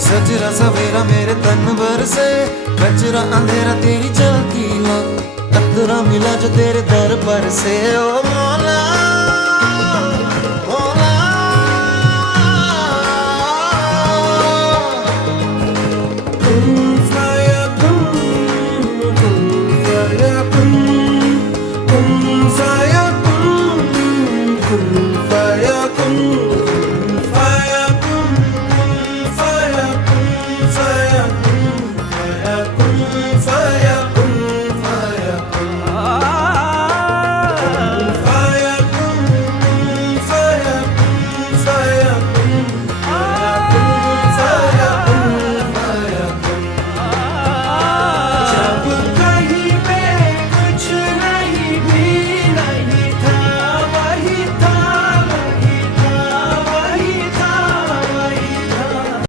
सजरा सवेरा मेरे तन भर से, कचरा अंधेरा तेरी जलती ला, कतरा मिला जो तेरे दर पर से। ओ मौला